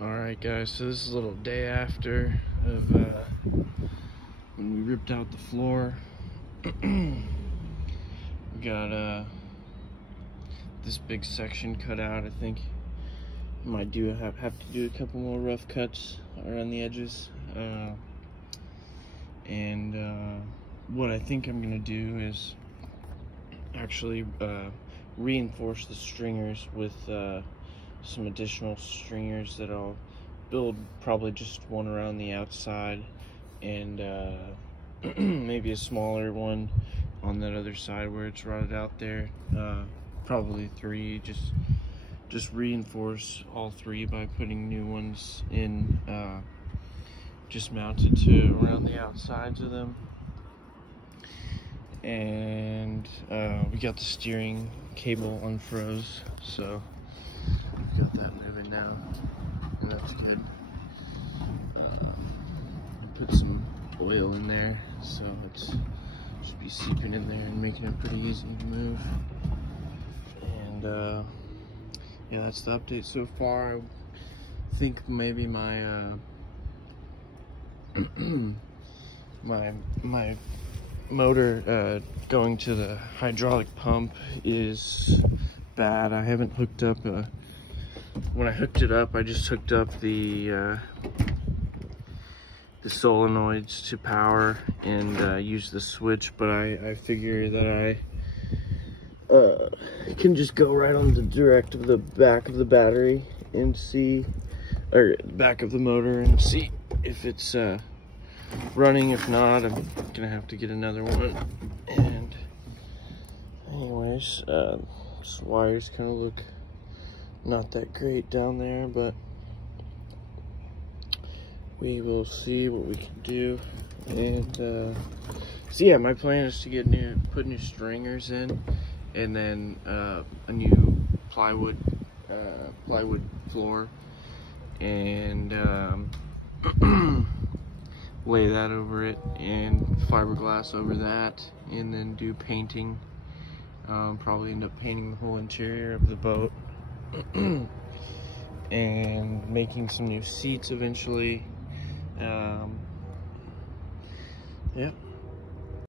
Alright guys, so this is a little day after of when we ripped out the floor. We got this big section cut out. I think might have to do a couple more rough cuts around the edges. What I think I'm gonna do is actually reinforce the stringers with some additional stringers that I'll build, probably just one around the outside and maybe a smaller one on that other side where it's rotted out there. Probably three, just reinforce all three by putting new ones in, just mounted to around the outsides of them. And we got the steering cable unfroze, so got that moving now, and that's good. I put some oil in there, so it should be seeping in there and making it pretty easy to move. And yeah, that's the update so far. I think maybe my my motor going to the hydraulic pump is bad. I haven't hooked up when I hooked it up, I just hooked up the solenoids to power and used the switch, but I figure that I can just go right on the direct of the back of the battery and see, or back of the motor, and see if it's running. If not, I'm gonna have to get another one. And anyways, this wires kind of look not that great down there, but we will see what we can do. And so yeah, my plan is to put new stringers in, and then a new plywood floor, and lay that over it and fiberglass over that, and then do painting. Probably end up painting the whole interior of the boat and making some new seats eventually. Yeah.